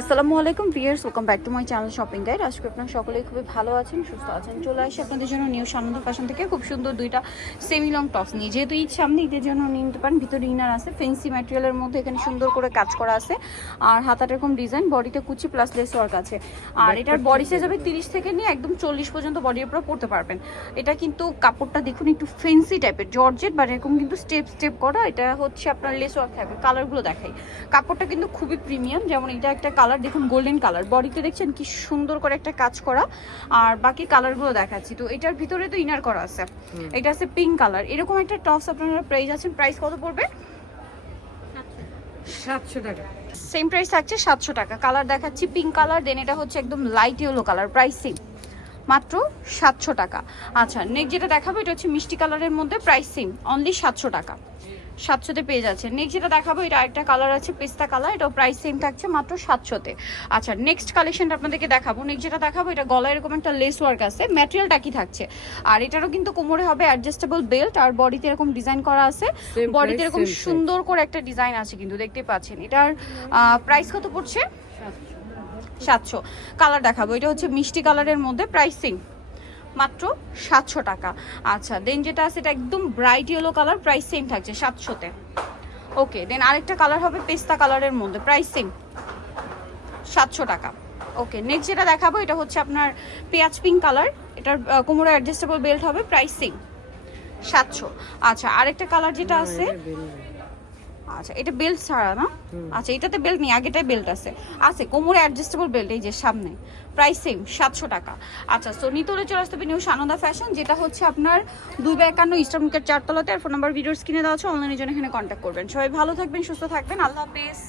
আসসালামু আলাইকুম viewers, welcome back to my channel shopping guide. আজকে আপনারা সকলেই খুবই ভালো আছেন, সুস্থ আছেন। চলে আসি আপনাদের জন্য নিউ সানন্দ ফ্যাশন থেকে খুব সুন্দর দুইটা সেমি লং টপস নিয়ে। যেহেতু ঈদ সামনে, ঈদের জন্য নিয়ে নিতে পারেন। ভিতরে ইনার আছে, ফেন্সি ম্যাটেরিয়ালের মধ্যে এখানে সুন্দর করে কাজ করা আছে। আর হাতাটা এরকম ডিজাইন, বডিতে কুচি প্লাস লেস ওয়ার্ক আছে। আর এটার বডি সাইজ হবে 30 থেকে নিয়ে একদম 40 পর্যন্ত বডির উপর পড়তে পারবেন। এটা কিন্তু কাপড়টা দেখুন একটু ফেন্সি টাইপের, জর্জেট বা এরকম কিন্তু স্টেপ স্টেপ করা। এটা হচ্ছে আপনার লেস ওয়ার্ক থাকবে। কালারগুলো দেখাই, কাপড়টা কিন্তু খুবই প্রিমিয়াম। যেমন এটা একটা কালার দেখুন, গোল্ডেন কালার, বডিতে দেখছেন কি সুন্দর করে একটা কাজ করা। আর বাকি কালারগুলো দেখাচ্ছি। তো এটার ভিতরে তো ইনার করা আছে। এটা আছে পিঙ্ক কালার। এরকম একটা টপস আপনারা প্রাইস আছেন, প্রাইস কত পড়বে? 700 টাকা। সেম প্রাইস থাকছে 700 টাকা। কালার দেখাচ্ছি পিঙ্ক কালার, দেন এটা হচ্ছে একদম light yellow colour, price same, মাত্র 700 টাকা। আচ্ছা, নেক্সট যেটা দেখাবো এটা হচ্ছে মিষ্টি কালারের মধ্যে, প্রাইস সেম, অনলি 700 টাকা। 700-তে পেয়ে যাচ্ছে। নেক্সট যেটা দেখাবো এটা আরেকটা কালার আছে পেস্তা কালার, এটাও প্রাইস সেম থাকছে মাত্র 700-তে। আচ্ছা, নেক্সট কালেকশনটা আপনাদেরকে দেখাবো। নেক্সট যেটা দেখাবো এটা গলায় এরকম একটা লেস ওয়ার্ক আছে, ম্যাটেরিয়ালটা কি থাকছে। আর এটারও কিন্তু কোমরে হবে অ্যাডজাস্টেবল বেল্ট, আর বডিতে এরকম ডিজাইন করা আছে। বডিতে এরকম সুন্দর করে একটা ডিজাইন আছে কিন্তু, দেখতে পাচ্ছেন। এটার প্রাইস কত পড়ছে? 700। কালার দেখাবো, এটা হচ্ছে মিষ্টি কালারের মধ্যে, প্রাইস সেম, মাত্র 700 টাকা। আচ্ছা, দেন যেটা আছে এটা একদম bright yellow colour, price same থাকছে 700-তে। ওকে, দেন আরেকটা কালার হবে পেস্তা কালারের মধ্যে, প্রাইস সেম, 700 টাকা। ওকে, নেক্সট যেটা দেখাবো এটা হচ্ছে আপনার পেঁয়াজ পিঙ্ক কালার, এটার কোমরে অ্যাডজাস্টেবল বেল্ট হবে, প্রাইস সেম, 700। আচ্ছা, আরেকটা কালার যেটা আছে, আচ্ছা এটা বেল্ট ছাড়া না? আচ্ছা, এটাতে বেল্ট নেই, আগেটাই বেল্ট আছে। আছে কোমরে অ্যাডজাস্টেবল বেল্ট, এই যে সামনে, প্রাইস সেম 700 টাকা। আচ্ছা, সো নিতলে চলে আসতে হবে নিউ সানন্দা ফ্যাশন, যেটা হচ্ছে আপনার 252 ইস্টার্ন মার্কেট 4 তলাতে। আর ফোন নাম্বার ভিডিওর স্ক্রিনে দেওয়া আছে, অনলাইনের জন্য এখানে কন্ট্যাক্ট করবেন। সবাই ভালো থাকবেন, সুস্থ থাকবেন, আল্লাহ হাফেজ।